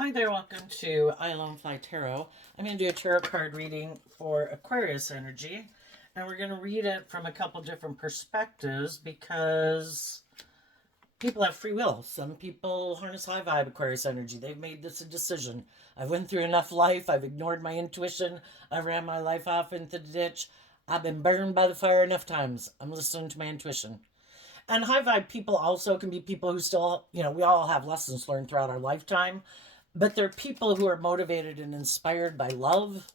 Hi there, welcome to I Alone Fly Tarot. I'm going to do a tarot card reading for Aquarius energy, and we're going to read it from a couple different perspectives because people have free will. Some people harness high vibe Aquarius energy. They've made this a decision. I've went through enough life. I've ignored my intuition. I ran my life off into the ditch. I've been burned by the fire enough times. I'm listening to my intuition. And high vibe people also can be people who still, we all have lessons learned throughout our lifetime, but they're people who are motivated and inspired by love.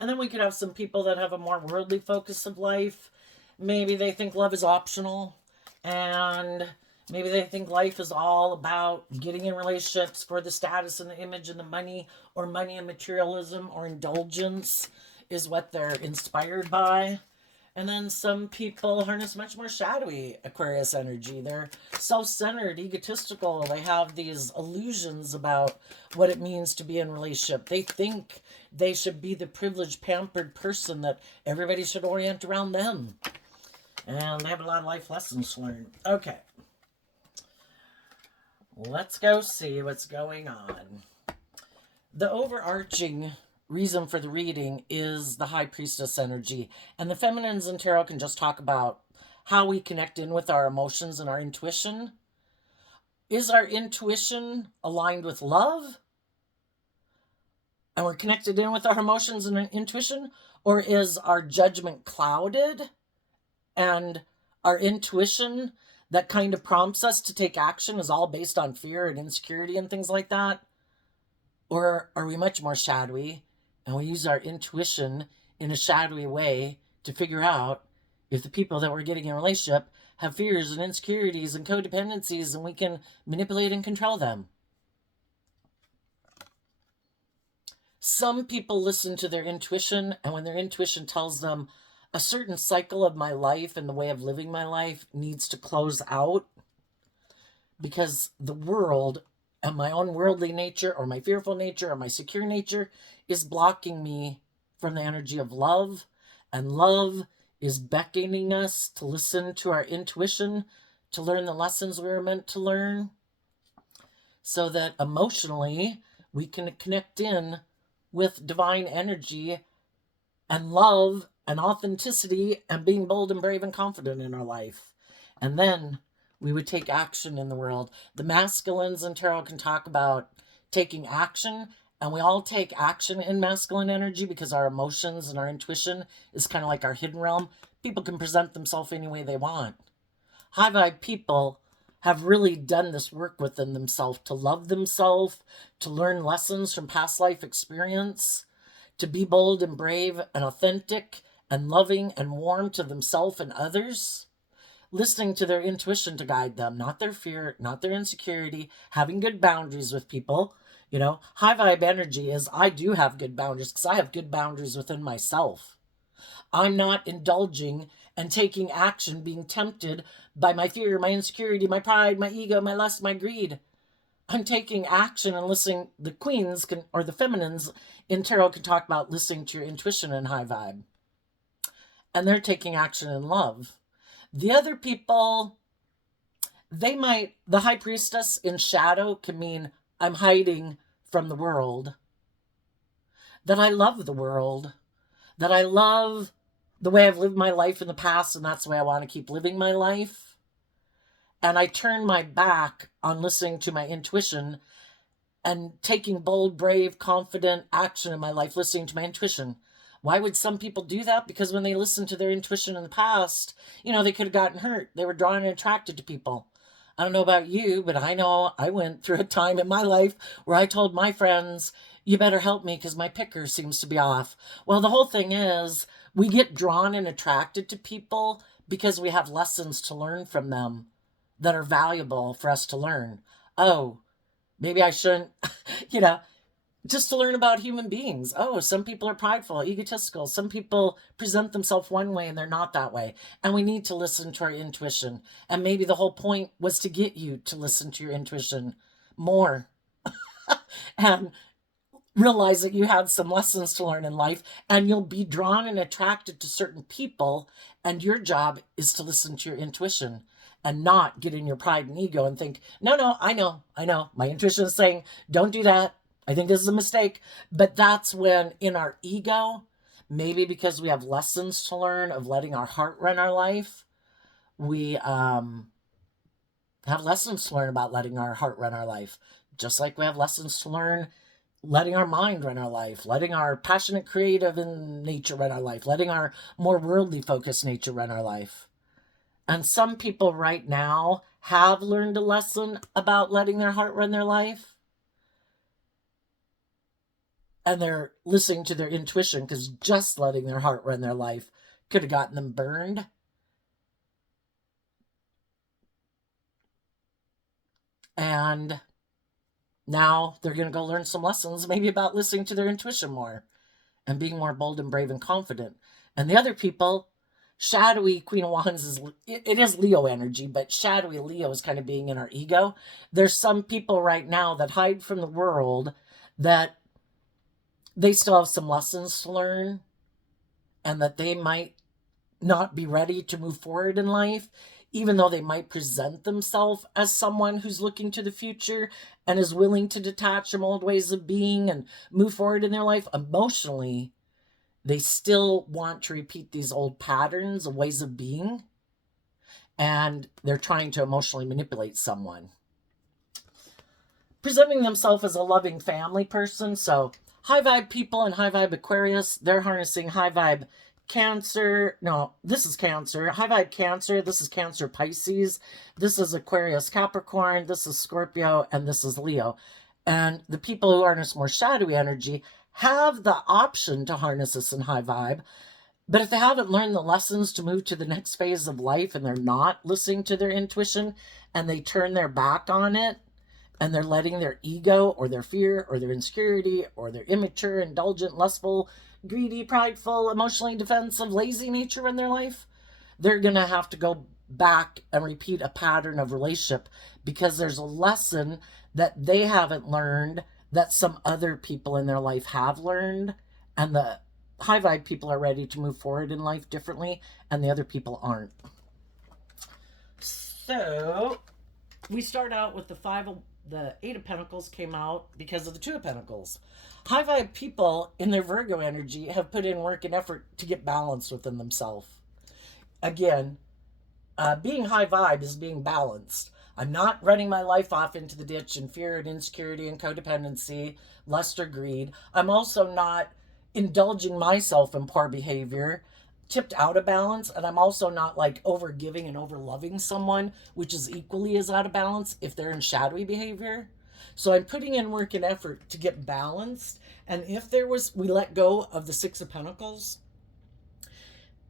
And then we could have some people that have a more worldly focus of life. Maybe they think love is optional, and maybe they think life is all about getting in relationships for the status and the image and the money, or money and materialism or indulgence is what they're inspired by. And then some people harness much more shadowy Aquarius energy. They're self centered, egotistical. They have these illusions about what it means to be in a relationship. They think they should be the privileged, pampered person that everybody should orient around them. And they have a lot of life lessons to learn. Okay. Let's go see what's going on. The overarching reason for the reading is the High Priestess energy. And the feminines in tarot can just talk about how we connect in with our emotions and our intuition. Is our intuition aligned with love? And we're connected in with our emotions and our intuition? Or is our judgment clouded? And our intuition that kind of prompts us to take action is all based on fear and insecurity and things like that? Or are we much more shadowy? And we use our intuition in a shadowy way to figure out if the people that we're getting in a relationship have fears and insecurities and codependencies, and we can manipulate and control them. Some people listen to their intuition, and when their intuition tells them a certain cycle of my life and the way of living my life needs to close out because the world and my own worldly nature or my fearful nature or my secure nature is blocking me from the energy of love. And love is beckoning us to listen to our intuition, to learn the lessons we were meant to learn, so that emotionally we can connect in with divine energy and love and authenticity and being bold and brave and confident in our life. And then we would take action in the world. The masculines in tarot can talk about taking action, and we all take action in masculine energy because our emotions and our intuition is kind of like our hidden realm. People can present themselves any way they want. High vibe people have really done this work within themselves to love themselves, to learn lessons from past life experience, to be bold and brave and authentic and loving and warm to themselves and others, listening to their intuition to guide them, not their fear, not their insecurity, having good boundaries with people. High vibe energy is I do have good boundaries because I have good boundaries within myself. I'm not indulging and taking action, being tempted by my fear, my insecurity, my pride, my ego, my lust, my greed. I'm taking action and listening. The queens can, or the feminines in tarot can talk about listening to your intuition and high vibe. And they're taking action in love. The other people, the High Priestess in shadow can mean I'm hiding from the world. That I love the world. That I love the way I've lived my life in the past, and that's the way I want to keep living my life. And I turn my back on listening to my intuition and taking bold, brave, confident action in my life, listening to my intuition. Why would some people do that? Because when they listened to their intuition in the past, they could have gotten hurt. They were drawn and attracted to people. I don't know about you, but I know I went through a time in my life where I told my friends, you better help me because my picker seems to be off. Well, the whole thing is we get drawn and attracted to people because we have lessons to learn from them that are valuable for us to learn. Oh, maybe I shouldn't, just to learn about human beings. Oh, some people are prideful, egotistical. Some people present themselves one way and they're not that way. And we need to listen to our intuition. And maybe the whole point was to get you to listen to your intuition more and realize that you had some lessons to learn in life, and you'll be drawn and attracted to certain people. And your job is to listen to your intuition and not get in your pride and ego and think, no, I know. My intuition is saying, don't do that. I think this is a mistake, but that's when in our ego, maybe because we have lessons to learn of letting our heart run our life, we have lessons to learn about letting our heart run our life. Just like we have lessons to learn letting our mind run our life, letting our passionate, creative, and nature run our life, letting our more worldly focused nature run our life. And some people right now have learned a lesson about letting their heart run their life. And they're listening to their intuition because just letting their heart run their life could have gotten them burned. And now they're going to go learn some lessons, maybe about listening to their intuition more and being more bold and brave and confident. And the other people, shadowy Queen of Wands it is Leo energy, but shadowy Leo is kind of being in our ego. There's some people right now that hide from the world that they still have some lessons to learn and that they might not be ready to move forward in life, even though they might present themselves as someone who's looking to the future and is willing to detach from old ways of being and move forward in their life. Emotionally, they still want to repeat these old patterns of ways of being, and they're trying to emotionally manipulate someone, presenting themselves as a loving family person. So high vibe people and high vibe Aquarius, they're harnessing high vibe Cancer. No, this is Cancer. High vibe Cancer. This is Cancer Pisces. This is Aquarius Capricorn. This is Scorpio. And this is Leo. And the people who harness more shadowy energy have the option to harness this in high vibe. But if they haven't learned the lessons to move to the next phase of life and they're not listening to their intuition and they turn their back on it, and they're letting their ego or their fear or their insecurity or their immature, indulgent, lustful, greedy, prideful, emotionally defensive, lazy nature in their life, they're going to have to go back and repeat a pattern of relationship because there's a lesson that they haven't learned that some other people in their life have learned. And the high vibe people are ready to move forward in life differently, and the other people aren't. So we start out with the Eight of Pentacles came out because of the Two of Pentacles. High vibe people in their Virgo energy have put in work and effort to get balanced within themselves. Again, being high vibe is being balanced. I'm not running my life off into the ditch in fear and insecurity and codependency, lust or greed. I'm also not indulging myself in poor behavior, tipped out of balance, and I'm also not like over giving and over loving someone, which is equally as out of balance if they're in shadowy behavior. So I'm putting in work and effort to get balanced. And if we let go of the Six of Pentacles.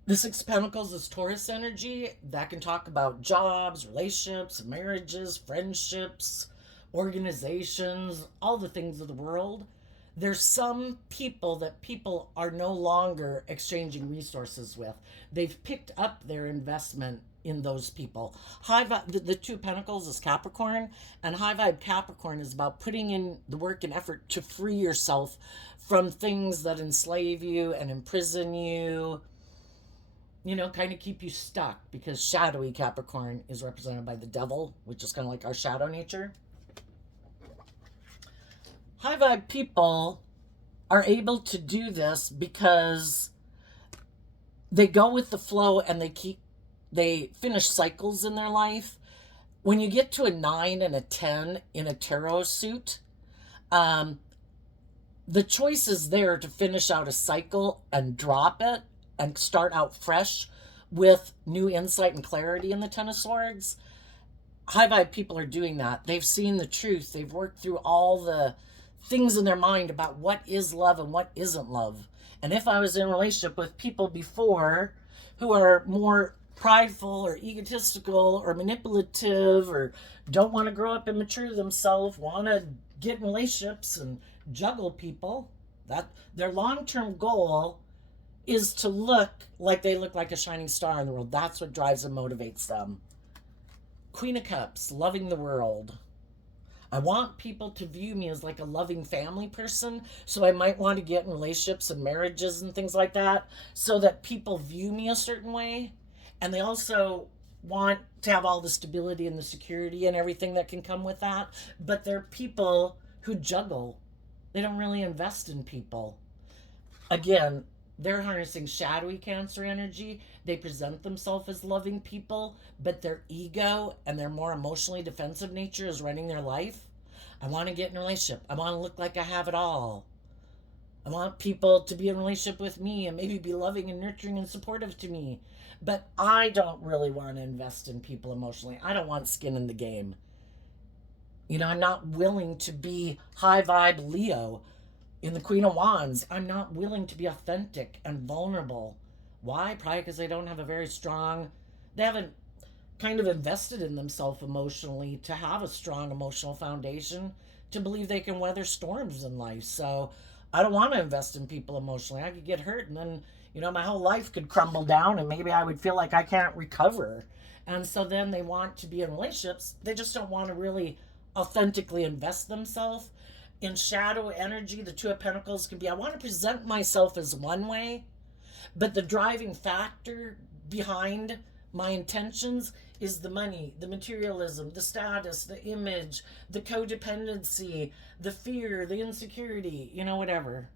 The Six of Pentacles is Taurus energy that can talk about jobs, relationships, marriages, friendships, organizations, all the things of the world. There's some people that people are no longer exchanging resources with. They've picked up their investment in those people. The Two Pentacles is Capricorn, and high vibe Capricorn is about putting in the work and effort to free yourself from things that enslave you and imprison you, kind of keep you stuck, because shadowy Capricorn is represented by the devil, which is kind of like our shadow nature. High vibe people are able to do this because they go with the flow and they finish cycles in their life. When you get to a 9 and a 10 in a tarot suit, the choice is there to finish out a cycle and drop it and start out fresh with new insight and clarity in the Ten of Swords. High vibe people are doing that. They've seen the truth. They've worked through all the things in their mind about what is love and what isn't love. And if I was in a relationship with people before who are more prideful or egotistical or manipulative or don't want to grow up and mature themselves, want to get in relationships and juggle people, that their long-term goal is to look like they look like a shining star in the world. That's what drives and motivates them. Queen of Cups, loving the world. I want people to view me as like a loving family person, so I might want to get in relationships and marriages and things like that so that people view me a certain way. And they also want to have all the stability and the security and everything that can come with that. But they're people who juggle They don't really invest in people. Again, they're harnessing shadowy Cancer energy. They present themselves as loving people, but their ego and their more emotionally defensive nature is running their life. I want to get in a relationship. I want to look like I have it all. I want people to be in a relationship with me and maybe be loving and nurturing and supportive to me. But I don't really want to invest in people emotionally. I don't want skin in the game. I'm not willing to be high vibe Leo in the Queen of Wands. I'm not willing to be authentic and vulnerable. Why? Probably because they haven't kind of invested in themselves emotionally to have a strong emotional foundation to believe they can weather storms in life. So I don't want to invest in people emotionally. I could get hurt and then, my whole life could crumble down and maybe I would feel like I can't recover. And so then they want to be in relationships. They just don't want to really authentically invest themselves. In shadow energy, the Two of Pentacles can be, I want to present myself as one way, but the driving factor behind my intentions is the money, the materialism, the status, the image, the codependency, the fear, the insecurity, whatever.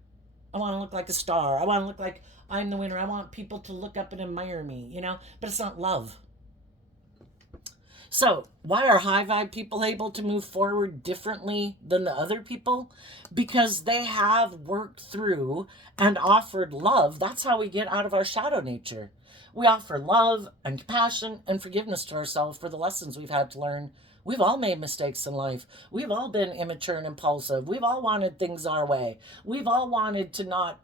I want to look like a star. I want to look like I'm the winner. I want people to look up and admire me, but it's not love. So, why are high vibe people able to move forward differently than the other people? Because they have worked through and offered love. That's how we get out of our shadow nature. We offer love and compassion and forgiveness to ourselves for the lessons we've had to learn. We've all made mistakes in life. We've all been immature and impulsive. We've all wanted things our way. We've all wanted to not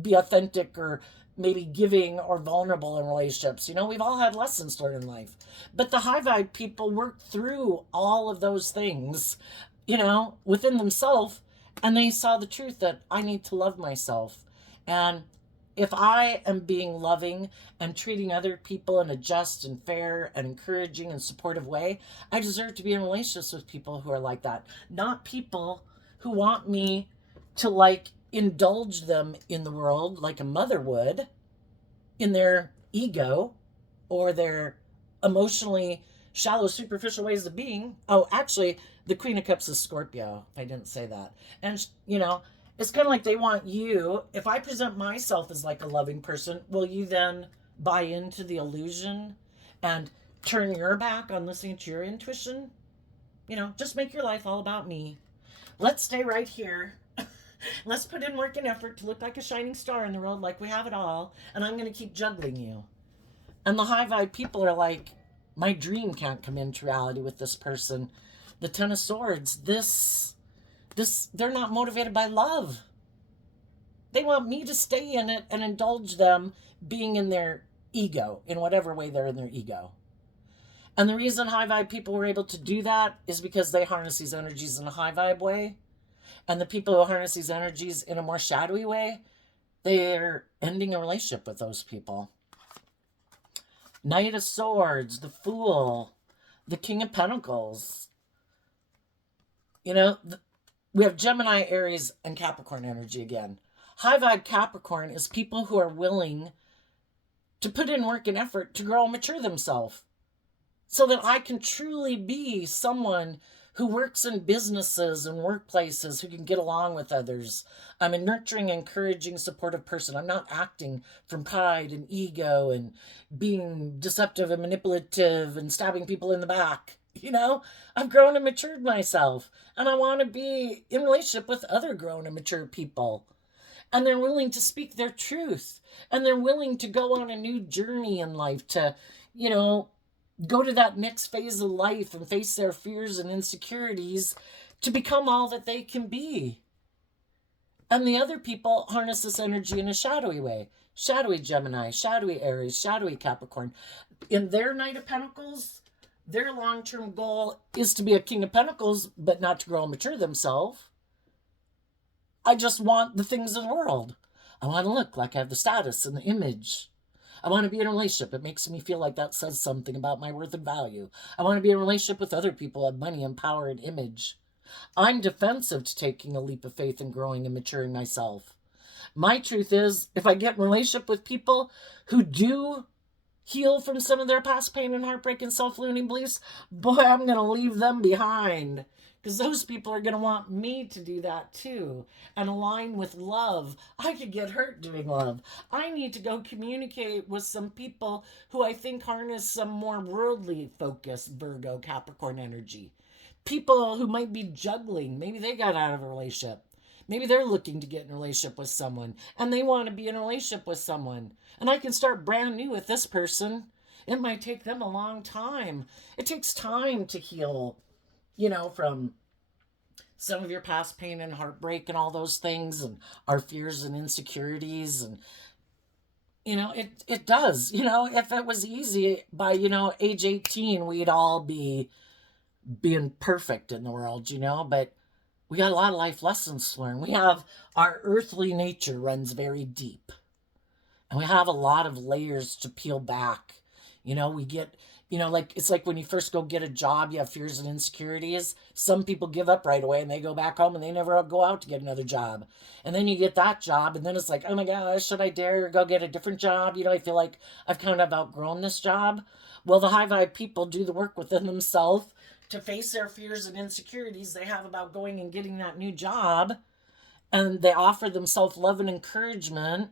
be authentic or maybe giving or vulnerable in relationships. We've all had lessons to learn in life. But the high vibe people work through all of those things, within themselves, and they saw the truth that I need to love myself. And if I am being loving and treating other people in a just and fair and encouraging and supportive way, I deserve to be in relationships with people who are like that. Not people who want me to indulge them in the world like a mother would in their ego or their emotionally shallow, superficial ways of being. Oh, actually, the Queen of Cups is Scorpio, if I didn't say that. And, it's kind of like they want you, if I present myself as like a loving person, will you then buy into the illusion and turn your back on listening to your intuition? Just make your life all about me. Let's stay right here. Let's put in work and effort to look like a shining star in the world like we have it all, and I'm going to keep juggling you. And the high vibe people are like, my dream can't come into reality with this person. The Ten of Swords, they're not motivated by love. They want me to stay in it and indulge them being in their ego, in whatever way they're in their ego. And the reason high vibe people were able to do that is because they harness these energies in a high vibe way. And the people who harness these energies in a more shadowy way, they're ending a relationship with those people. Knight of Swords, the Fool, the King of Pentacles. We have Gemini, Aries, and Capricorn energy again. High vibe Capricorn is people who are willing to put in work and effort to grow and mature themselves so that I can truly be someone who works in businesses and workplaces, who can get along with others. I'm a nurturing, encouraging, supportive person. I'm not acting from pride and ego and being deceptive and manipulative and stabbing people in the back. I've grown and matured myself, and I want to be in relationship with other grown and mature people. And they're willing to speak their truth, and they're willing to go on a new journey in life to, go to that next phase of life and face their fears and insecurities to become all that they can be. And the other people harness this energy in a shadowy way. Shadowy Gemini, shadowy Aries, shadowy Capricorn. In their Knight of Pentacles, their long-term goal is to be a King of Pentacles, but not to grow and mature themselves. I just want the things of the world. I want to look like I have the status and the image. I want to be in a relationship. It makes me feel like that says something about my worth and value. I want to be in a relationship with other people who have money and power and image. I'm defensive to taking a leap of faith and growing and maturing myself. My truth is, if I get in a relationship with people who do heal from some of their past pain and heartbreak and self-limiting beliefs, boy, I'm going to leave them behind. because those people are going to want me to do that too and align with love. I could get hurt doing love. I need to go communicate with some people who I think harness some more worldly focused Virgo Capricorn energy. People who might be juggling. Maybe they got out of a relationship. Maybe they're looking to get in a relationship with someone and they want to be in a relationship with someone. And I can start brand new with this person. It might take them a long time. It takes time to heal, from some of your past pain and heartbreak and all those things and our fears and insecurities. And, it does. If it was easy by, age 18, we'd all be being perfect in the world, but we got a lot of life lessons to learn. We have our earthly nature runs very deep, and we have a lot of layers to peel back. We get, like it's like when you first go get a job, you have fears and insecurities. Some people give up right away and they go back home and they never go out to get another job. And then you get that job, and then it's like, oh my gosh, should I dare go get a different job? I feel like I've kind of outgrown this job. Well, the high vibe people do the work within themselves to face their fears and insecurities they have about going and getting that new job. And they offer themselves love and encouragement.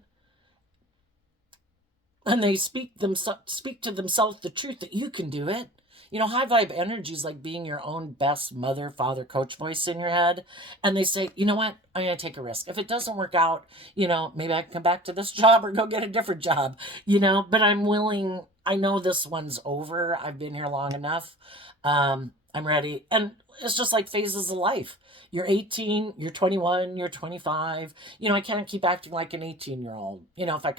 And they speak to themselves the truth that you can do it. High vibe energy is like being your own best mother, father, coach voice in your head. And they say, you know what? I'm going to take a risk. If it doesn't work out, maybe I can come back to this job or go get a different job, but I'm willing. I know this one's over. I've been here long enough. I'm ready. And it's just like phases of life. You're 18, you're 21, you're 25. I can't keep acting like an 18-year-old. If I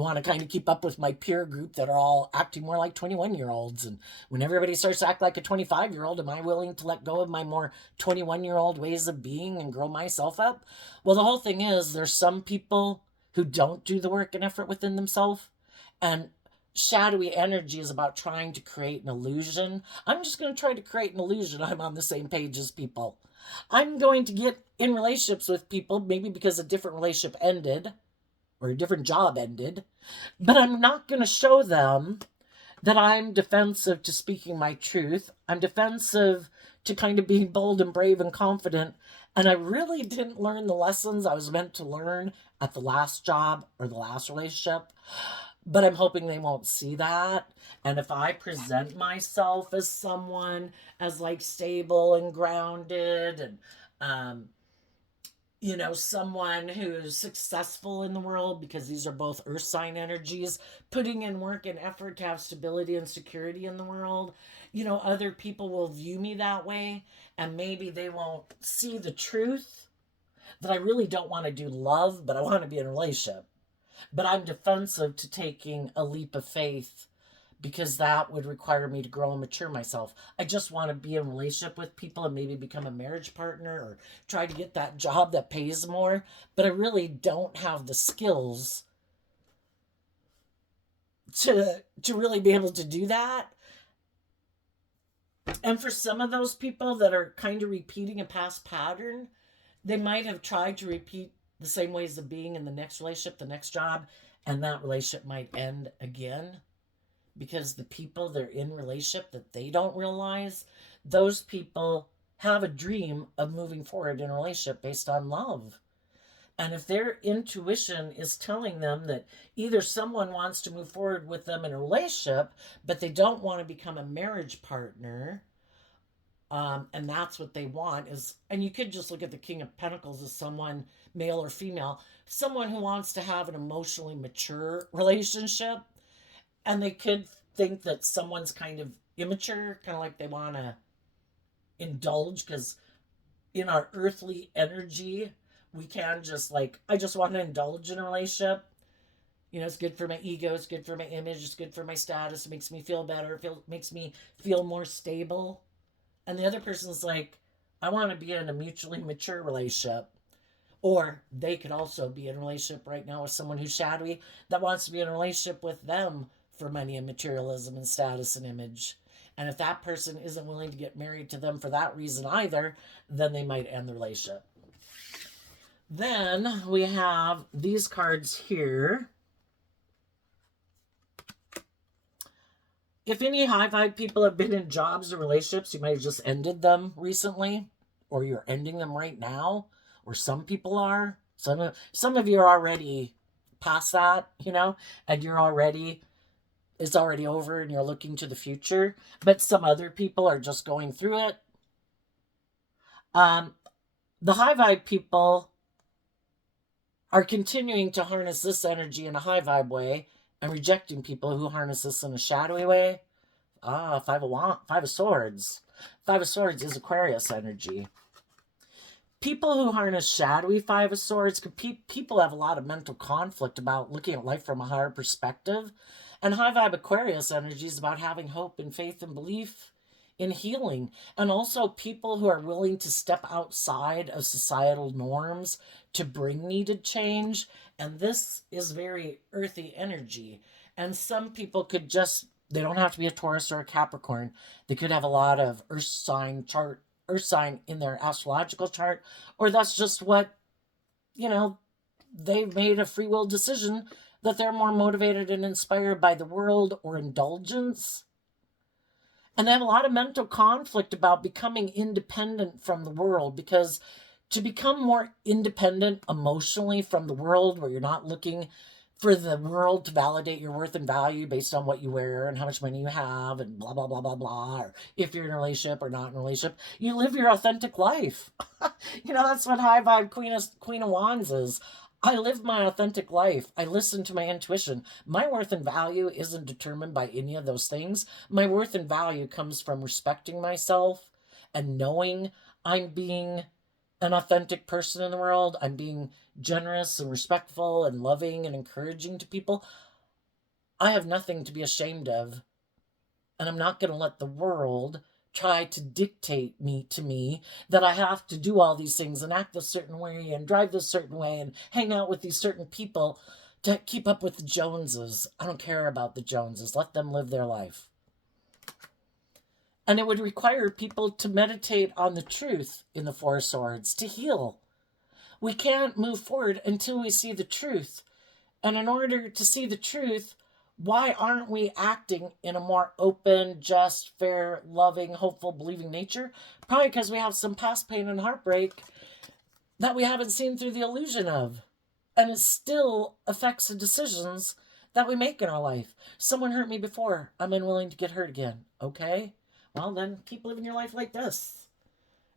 want to keep up with my peer group that are all acting more like 21-year-olds. And when everybody starts to act like a 25-year-old, am I willing to let go of my more 21-year-old ways of being and grow myself up? Well, the whole thing is there's some people who don't do the work and effort within themselves. And shadowy energy is about trying to create an illusion. I'm just going to try to create an illusion I'm on the same page as people. I'm going to get in relationships with people, maybe because a different relationship ended or a different job ended, but I'm not going to show them that I'm defensive to speaking my truth. I'm defensive to kind of being bold and brave and confident. And I really didn't learn the lessons I was meant to learn at the last job or the last relationship. But I'm hoping they won't see that. And if I present myself as someone as like stable and grounded and, someone who's successful in the world, because these are both earth sign energies, putting in work and effort to have stability and security in the world, other people will view me that way. And maybe they won't see the truth that I really don't want to do love, but I want to be in a relationship. But I'm defensive to taking a leap of faith because that would require me to grow and mature myself. I just want to be in a relationship with people and maybe become a marriage partner or try to get that job that pays more. But I really don't have the skills to really be able to do that. And for some of those people that are kind of repeating a past pattern, they might have tried to repeat the same ways of being in the next relationship, the next job, and that relationship might end again because the people they're in relationship that they don't realize, those people have a dream of moving forward in a relationship based on love. And if their intuition is telling them that either someone wants to move forward with them in a relationship, but they don't want to become a marriage partner, and that's what they want is, and you could just look at the King of Pentacles as someone, male or female, someone who wants to have an emotionally mature relationship. And they could think that someone's kind of immature, kind of like they want to indulge, because in our earthly energy, we can just like, I just want to indulge in a relationship. It's good for my ego, it's good for my image, it's good for my status, it makes me feel better, makes me feel more stable. And the other person's like, I want to be in a mutually mature relationship. Or they could also be in a relationship right now with someone who's shadowy that wants to be in a relationship with them for money and materialism and status and image. And if that person isn't willing to get married to them for that reason either, then they might end the relationship. Then we have these cards here. If any high vibe people have been in jobs or relationships, you might have just ended them recently, or you're ending them right now, or some people are. Some of you are already past that, and it's already over and you're looking to the future. But some other people are just going through it. Um, the high vibe people are continuing to harness this energy in a high vibe way and rejecting people who harness this in a shadowy way. Five of Swords. Five of Swords is Aquarius energy. People who harness shadowy Five of Swords, people have a lot of mental conflict about looking at life from a higher perspective. And high vibe Aquarius energy is about having hope and faith and belief in healing. And also people who are willing to step outside of societal norms to bring needed change. And this is very earthy energy. And some people they don't have to be a Taurus or a Capricorn. They could have a lot of earth sign in their astrological chart, or that's just what, they've made a free will decision that they're more motivated and inspired by the world or indulgence. And they have a lot of mental conflict about becoming independent from the world, because to become more independent emotionally from the world, where you're not looking for the world to validate your worth and value based on what you wear and how much money you have and blah, blah, blah, blah, blah, or if you're in a relationship or not in a relationship, you live your authentic life. That's what high vibe Queen of Wands is. I live my authentic life. I listen to my intuition. My worth and value isn't determined by any of those things. My worth and value comes from respecting myself and knowing I'm being an authentic person in the world. I'm being generous and respectful and loving and encouraging to people. I have nothing to be ashamed of. And I'm not going to let the world try to dictate to me that I have to do all these things and act a certain way and drive this certain way and hang out with these certain people to keep up with the Joneses. I don't care about the Joneses. Let them live their life. And it would require people to meditate on the truth in the Four of Swords to heal. We can't move forward until we see the truth. And in order to see the truth, why aren't we acting in a more open, just, fair, loving, hopeful, believing nature? Probably because we have some past pain and heartbreak that we haven't seen through the illusion of. And it still affects the decisions that we make in our life. Someone hurt me before. I'm unwilling to get hurt again. Okay? Well, then keep living your life like this.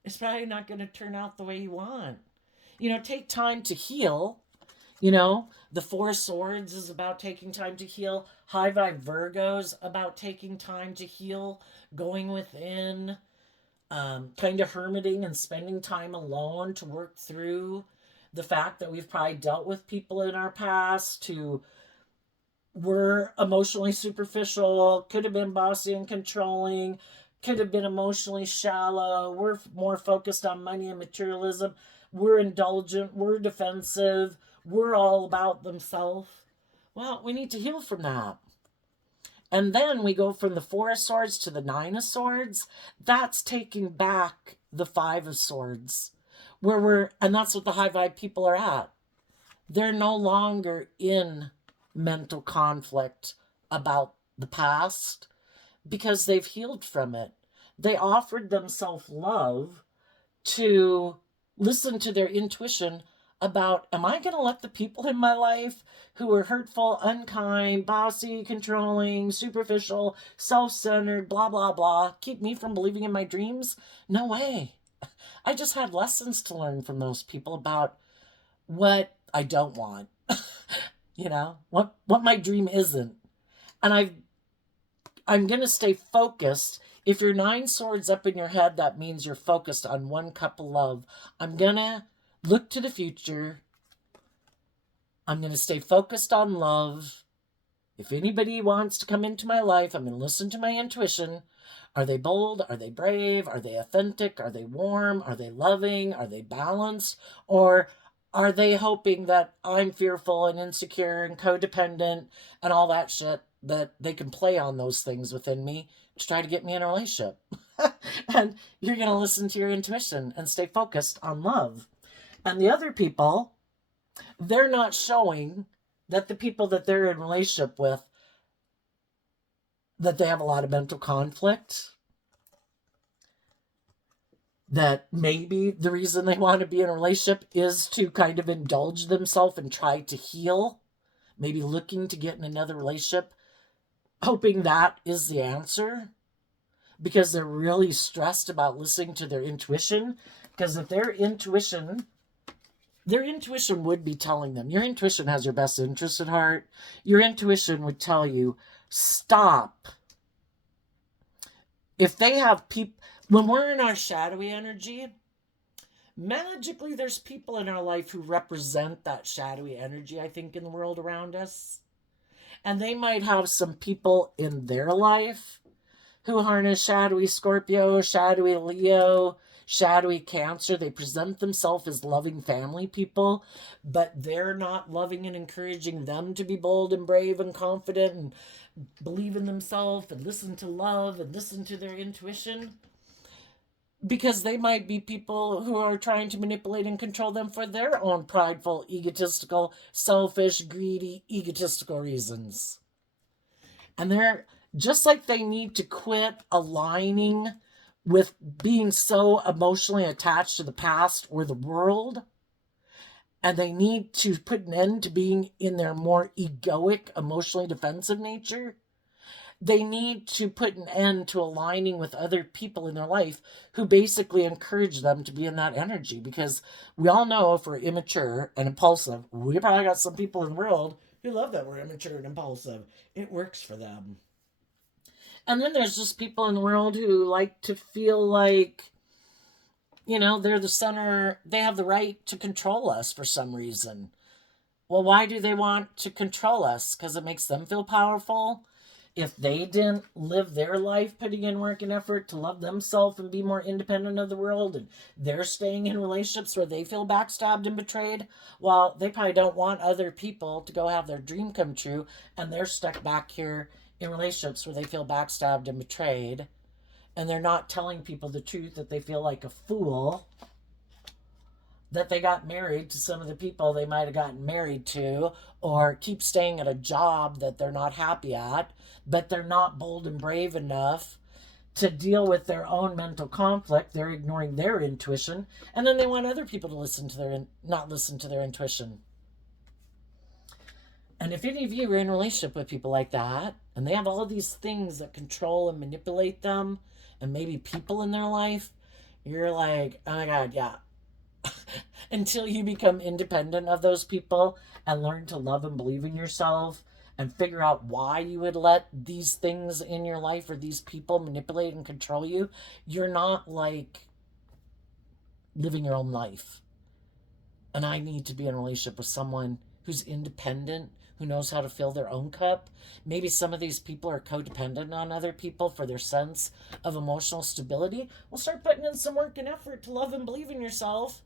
It's probably not going to turn out the way you want. Take time to heal. The Four of Swords is about taking time to heal. High vibe Virgo's about taking time to heal, going within, kind of hermiting and spending time alone to work through the fact that we've probably dealt with people in our past who were emotionally superficial, could have been bossy and controlling, could have been emotionally shallow. We're more focused on money and materialism. We're indulgent. We're defensive. We're all about themselves. Well, we need to heal from that. And then we go from the Four of Swords to the Nine of Swords. That's taking back the Five of Swords. And that's what the high vibe people are at. They're no longer in mental conflict about the past because they've healed from it. They offered themselves love to listen to their intuition about, am I going to let the people in my life who are hurtful, unkind, bossy, controlling, superficial, self-centered, blah, blah, blah, keep me from believing in my dreams? No way. I just had lessons to learn from those people about what I don't want, what my dream isn't. And I'm going to stay focused. If you're Nine Swords up in your head, that means you're focused on one cup of love. I'm going to look to the future. I'm going to stay focused on love. If anybody wants to come into my life, I'm going to listen to my intuition. Are they bold? Are they brave? Are they authentic? Are they warm? Are they loving? Are they balanced? Or are they hoping that I'm fearful and insecure and codependent and all that shit, that they can play on those things within me to try to get me in a relationship? And you're going to listen to your intuition and stay focused on love. And the other people, they're not showing that the people that they're in relationship with that they have a lot of mental conflict, that maybe the reason they want to be in a relationship is to kind of indulge themselves and try to heal, maybe looking to get in another relationship, hoping that is the answer, because they're really stressed about listening to their intuition. Because if their intuition would be telling them, your intuition has your best interest at heart. Your intuition would tell you, stop. If they have people, when we're in our shadowy energy, magically there's people in our life who represent that shadowy energy, I think, in the world around us. And they might have some people in their life who harness shadowy Scorpio, shadowy Leo, shadowy Cancer. They present themselves as loving family people, but they're not loving and encouraging them to be bold and brave and confident and believe in themselves and listen to love and listen to their intuition, because they might be people who are trying to manipulate and control them for their own prideful, egotistical, selfish, greedy, egotistical reasons. And they're just like they need to quit aligning with being so emotionally attached to the past or the world, and they need to put an end to being in their more egoic, emotionally defensive nature. They need to put an end to aligning with other people in their life who basically encourage them to be in that energy. Because we all know, if we're immature and impulsive, we probably got some people in the world who love that we're immature and impulsive. It works for them. And then there's just people in the world who like to feel like, they're the center, they have the right to control us for some reason. Well, why do they want to control us? Because it makes them feel powerful. If they didn't live their life putting in work and effort to love themselves and be more independent of the world, and they're staying in relationships where they feel backstabbed and betrayed, well, they probably don't want other people to go have their dream come true, and they're stuck back here in relationships where they feel backstabbed and betrayed, and they're not telling people the truth, that they feel like a fool, that they got married to some of the people they might have gotten married to, or keep staying at a job that they're not happy at, but they're not bold and brave enough to deal with their own mental conflict. They're ignoring their intuition, and then they want other people to not listen to their intuition. And if any of you are in a relationship with people like that, and they have all of these things that control and manipulate them, and maybe people in their life, you're like, oh my God, yeah. Until you become independent of those people and learn to love and believe in yourself and figure out why you would let these things in your life or these people manipulate and control you, you're not like living your own life. And I need to be in a relationship with someone who's independent, who knows how to fill their own cup. Maybe some of these people are codependent on other people for their sense of emotional stability. Well, start putting in some work and effort to love and believe in yourself,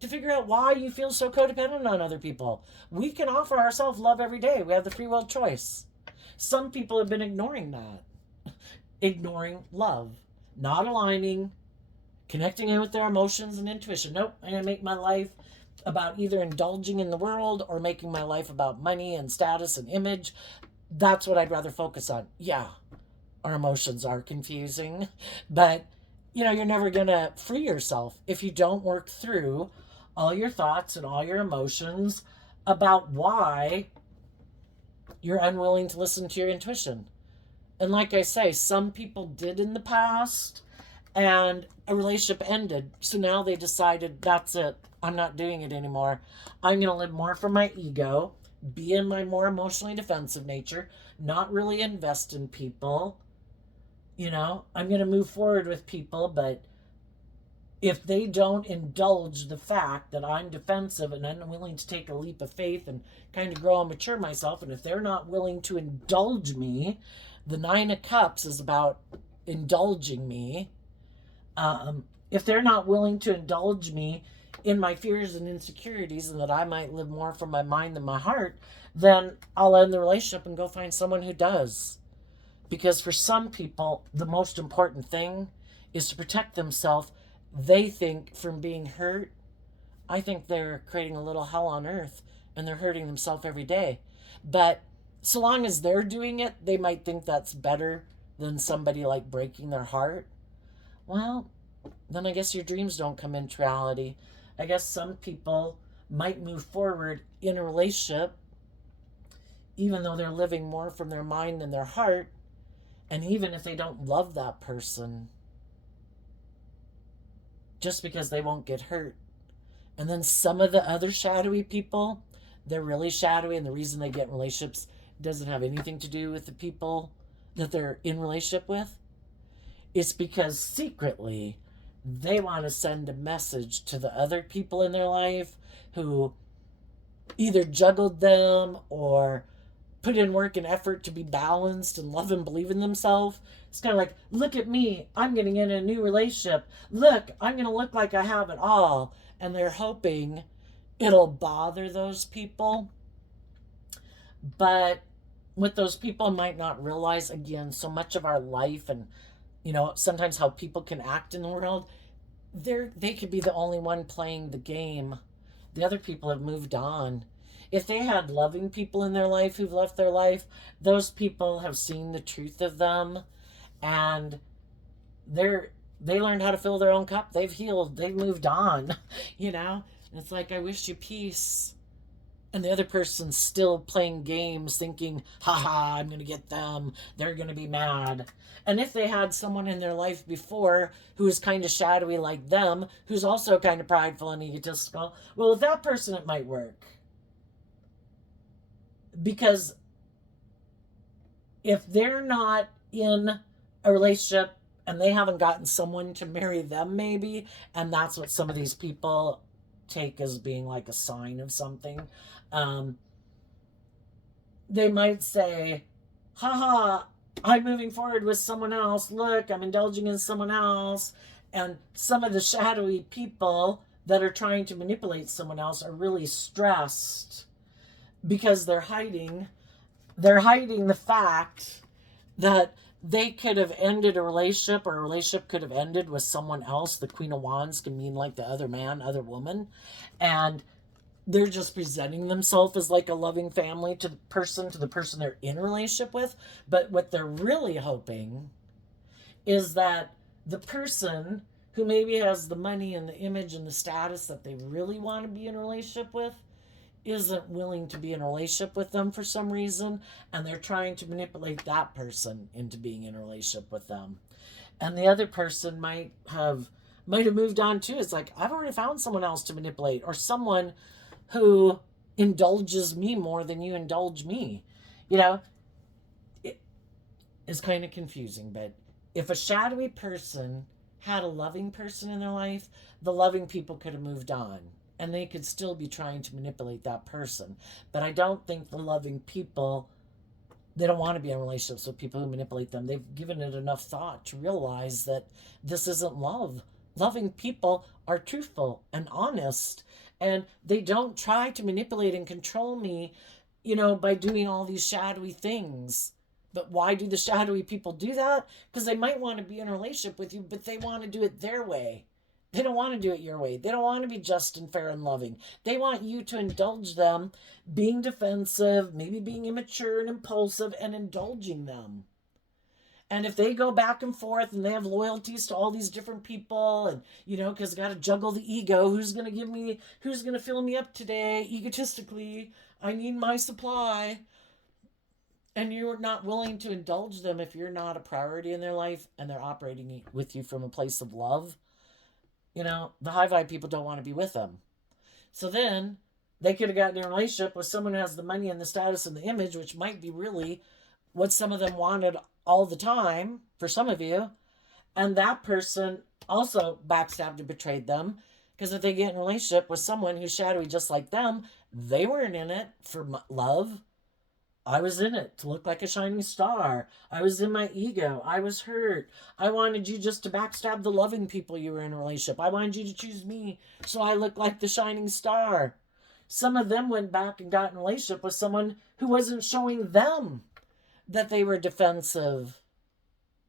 to figure out why you feel so codependent on other people. We can offer ourselves love every day. We have the free will choice. Some people have been ignoring that. Ignoring love. Not aligning. Connecting in with their emotions and intuition. Nope, I'm going to make my life about either indulging in the world or making my life about money and status and image. That's what I'd rather focus on. Yeah, our emotions are confusing, but you're never going to free yourself if you don't work through all your thoughts and all your emotions about why you're unwilling to listen to your intuition. And like I say, some people did in the past, and a relationship ended. So now they decided, that's it. I'm not doing it anymore. I'm going to live more from my ego, be in my more emotionally defensive nature, not really invest in people. I'm going to move forward with people, but if they don't indulge the fact that I'm defensive and unwilling to take a leap of faith and kind of grow and mature myself, and if they're not willing to indulge me, the Nine of Cups is about indulging me. If they're not willing to indulge me in my fears and insecurities, and that I might live more from my mind than my heart, then I'll end the relationship and go find someone who does. Because for some people, the most important thing is to protect themselves. They think from being hurt. I think they're creating a little hell on earth, and they're hurting themselves every day. But so long as they're doing it, they might think that's better than somebody like breaking their heart. Well, then I guess your dreams don't come into reality. I guess some people might move forward in a relationship even though they're living more from their mind than their heart, and even if they don't love that person, just because they won't get hurt. And then some of the other shadowy people, they're really shadowy, and the reason they get in relationships doesn't have anything to do with the people that they're in relationship with. It's because secretly they want to send a message to the other people in their life who either juggled them or put in work and effort to be balanced and love and believe in themselves. It's kind of like, look at me, I'm getting in a new relationship. Look, I'm going to look like I have it all. And they're hoping it'll bother those people. But what those people might not realize, again, so much of our life and, sometimes how people can act in the world, they could be the only one playing the game. The other people have moved on. If they had loving people in their life who've left their life, those people have seen the truth of them, and they learned how to fill their own cup. They've healed. They've moved on. It's like, I wish you peace. And the other person's still playing games thinking, haha, I'm going to get them. They're going to be mad. And if they had someone in their life before who was kind of shadowy like them, who's also kind of prideful and egotistical, well, with that person, it might work. Because if they're not in a relationship and they haven't gotten someone to marry them, maybe, and that's what some of these people take as being like a sign of something, they might say, haha, I'm moving forward with someone else. Look, I'm indulging in someone else. And some of the shadowy people that are trying to manipulate someone else are really stressed because they're hiding the fact that they could have ended a relationship, or a relationship could have ended with someone else. The Queen of Wands can mean like the other man, other woman. And they're just presenting themselves as like a loving family to the person they're in a relationship with. But what they're really hoping is that the person who maybe has the money and the image and the status that they really want to be in a relationship with isn't willing to be in a relationship with them for some reason, and they're trying to manipulate that person into being in a relationship with them. And the other person might have moved on too. It's like, I've already found someone else to manipulate, or someone who indulges me more than you indulge me. It is kind of confusing. But if a shadowy person had a loving person in their life, the loving people could have moved on, and they could still be trying to manipulate that person. But I don't think the loving people, they don't want to be in relationships with people who manipulate them. They've given it enough thought to realize that this isn't love. Loving people are truthful and honest, and they don't try to manipulate and control me, by doing all these shadowy things. But why do the shadowy people do that? Because they might want to be in a relationship with you, but they want to do it their way. They don't want to do it your way. They don't want to be just and fair and loving. They want you to indulge them, being defensive, maybe being immature and impulsive, and indulging them. And if they go back and forth and they have loyalties to all these different people, and, because got to juggle the ego, who's going to fill me up today egotistically? I need my supply. And you're not willing to indulge them if you're not a priority in their life and they're operating with you from a place of love. The high vibe people don't want to be with them. So then they could have gotten in a relationship with someone who has the money and the status and the image, which might be really what some of them wanted all the time for some of you. And that person also backstabbed and betrayed them, because if they get in a relationship with someone who's shadowy just like them, they weren't in it for love. I was in it to look like a shining star. I was in my ego. I was hurt. I wanted you just to backstab the loving people you were in a relationship. I wanted you to choose me so I look like the shining star. Some of them went back and got in a relationship with someone who wasn't showing them that they were defensive,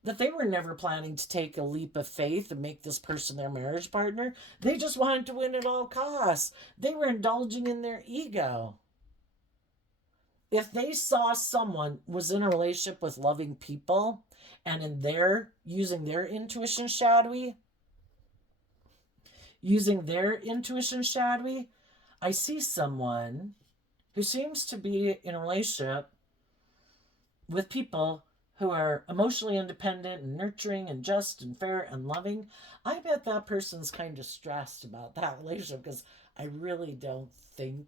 that they were never planning to take a leap of faith and make this person their marriage partner. They just wanted to win at all costs. They were indulging in their ego. if they saw someone was in a relationship with loving people and in their using their intuition shadowy, I see someone who seems to be in a relationship with people who are emotionally independent and nurturing and just and fair and loving. I bet that person's kind of stressed about that relationship because I really don't think,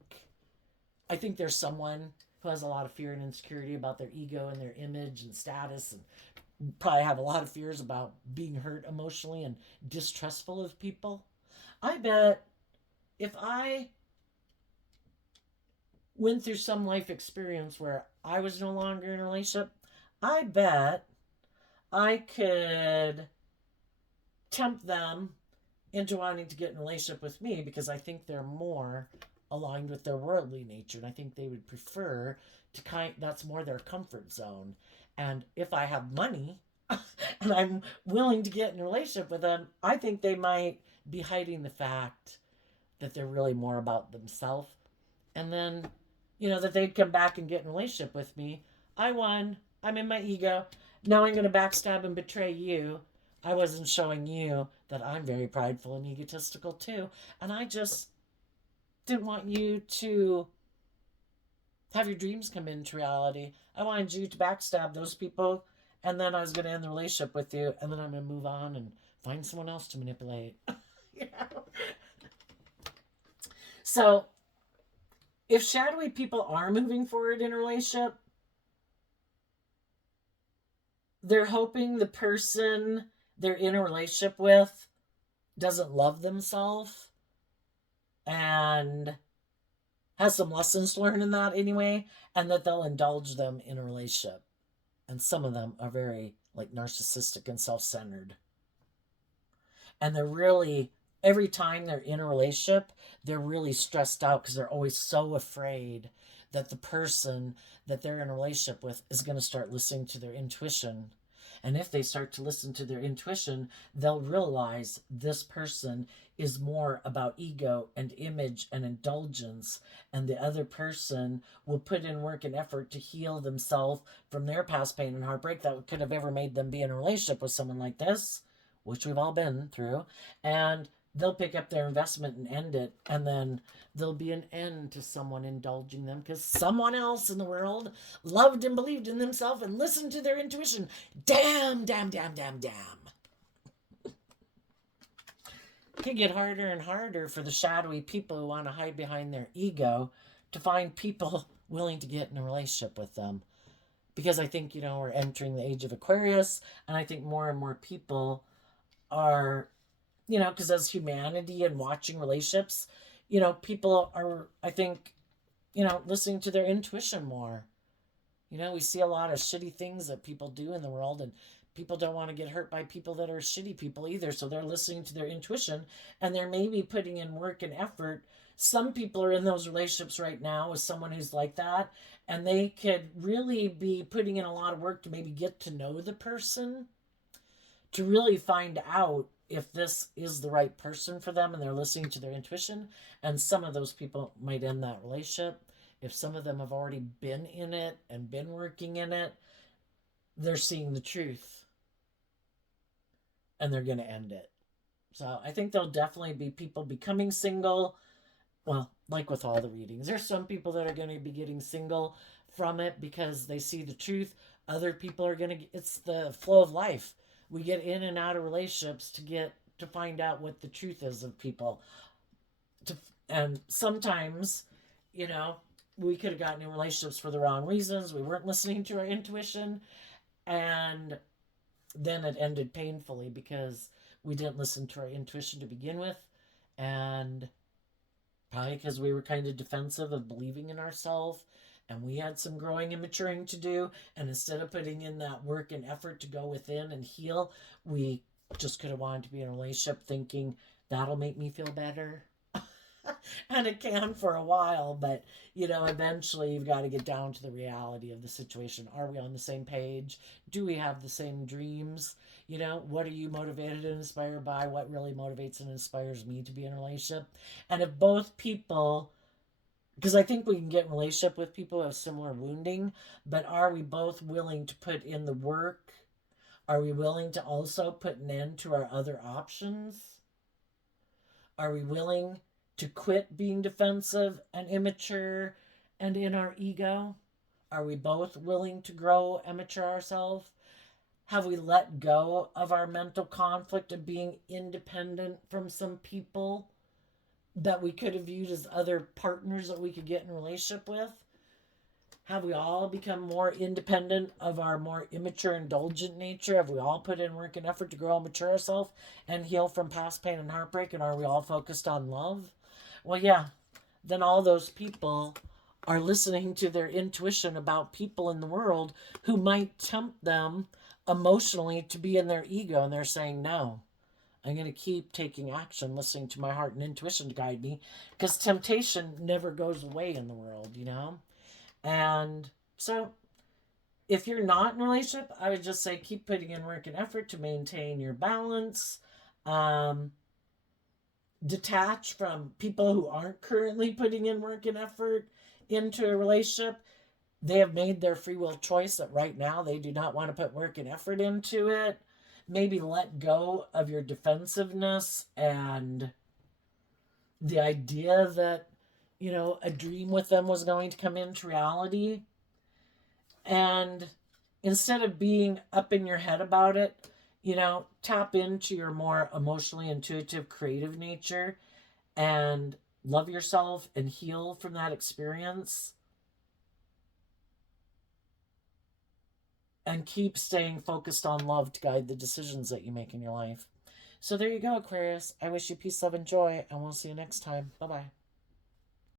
I think there's someone who has a lot of fear and insecurity about their ego and their image and status, and probably have a lot of fears about being hurt emotionally and distrustful of people. I bet if I went through some life experience where I was no longer in a relationship, I bet I could tempt them into wanting to get in a relationship with me because I think they're more aligned with their worldly nature, and I think they would prefer to that's more their comfort zone. And if I have money and I'm willing to get in a relationship with them, I think they might be hiding the fact that they're really more about themselves. And then, that they'd come back and get in a relationship with me. I won. I'm in my ego. Now I'm going to backstab and betray you. I wasn't showing you that I'm very prideful and egotistical too. And I just didn't want you to have your dreams come into reality. I wanted you to backstab those people, and then I was going to end the relationship with you, and then I'm going to move on and find someone else to manipulate. you know? So, if shadowy people are moving forward in a relationship, they're hoping the person they're in a relationship with doesn't love themselves and has some lessons to learn in that anyway, and that they'll indulge them in a relationship. And some of them are very narcissistic and self-centered. And they're really, every time they're in a relationship, they're really stressed out because they're always so afraid that the person that they're in a relationship with is going to start listening to their intuition. And if they start to listen to their intuition, they'll realize this person is more about ego and image and indulgence, and the other person will put in work and effort to heal themselves from their past pain and heartbreak that could have ever made them be in a relationship with someone like this, which we've all been through, and they'll pick up their investment and end it, and then there'll be an end to someone indulging them because someone else in the world loved and believed in themselves and listened to their intuition. Damn, damn, damn, damn, damn. It can get harder and harder for the shadowy people who want to hide behind their ego to find people willing to get in a relationship with them. Because I think, we're entering the age of Aquarius, and I think more and more people are, because as humanity and watching relationships, people are, I think, listening to their intuition more. We see a lot of shitty things that people do in the world, and people don't want to get hurt by people that are shitty people either. So they're listening to their intuition, and they're maybe putting in work and effort. Some people are in those relationships right now with someone who's like that, and they could really be putting in a lot of work to maybe get to know the person, to really find out if this is the right person for them, and they're listening to their intuition. And some of those people might end that relationship. If some of them have already been in it and been working in it, they're seeing the truth and they're going to end it. So I think there'll definitely be people becoming single. Well, like with all the readings, there's some people that are going to be getting single from it because they see the truth. Other people are going to, it's the flow of life. We get in and out of relationships to find out what the truth is of people. And sometimes, we could have gotten in relationships for the wrong reasons. We weren't listening to our intuition, and then it ended painfully because we didn't listen to our intuition to begin with, and probably because we were kind of defensive of believing in ourselves, and we had some growing and maturing to do, and instead of putting in that work and effort to go within and heal, we just could have wanted to be in a relationship thinking that'll make me feel better. And it can for a while, but eventually you've got to get down to the reality of the situation. Are we on the same page? Do we have the same dreams? What are you motivated and inspired by? What really motivates and inspires me to be in a relationship? And if both people Because I think we can get in relationship with people who have similar wounding, but are we both willing to put in the work? Are we willing to also put an end to our other options? Are we willing to quit being defensive and immature and in our ego? Are we both willing to grow and mature ourselves? Have we let go of our mental conflict of being independent from some people that we could have viewed as other partners that we could get in a relationship with? Have we all become more independent of our more immature, indulgent nature? Have we all put in work and effort to grow and mature ourselves and heal from past pain and heartbreak? And are we all focused on love? Well, yeah, then all those people are listening to their intuition about people in the world who might tempt them emotionally to be in their ego. And they're saying, no, I'm going to keep taking action, listening to my heart and intuition to guide me, because temptation never goes away in the world, you know? And so if you're not in a relationship, I would just say keep putting in work and effort to maintain your balance. Um, Detach from people who aren't currently putting in work and effort into a relationship. They have made their free will choice that right now they do not want to put work and effort into it. Maybe let go of your defensiveness and the idea that, a dream with them was going to come into reality. And instead of being up in your head about it, tap into your more emotionally intuitive, creative nature and love yourself and heal from that experience and keep staying focused on love to guide the decisions that you make in your life. So there you go, Aquarius. I wish you peace, love, and joy, and we'll see you next time. Bye bye.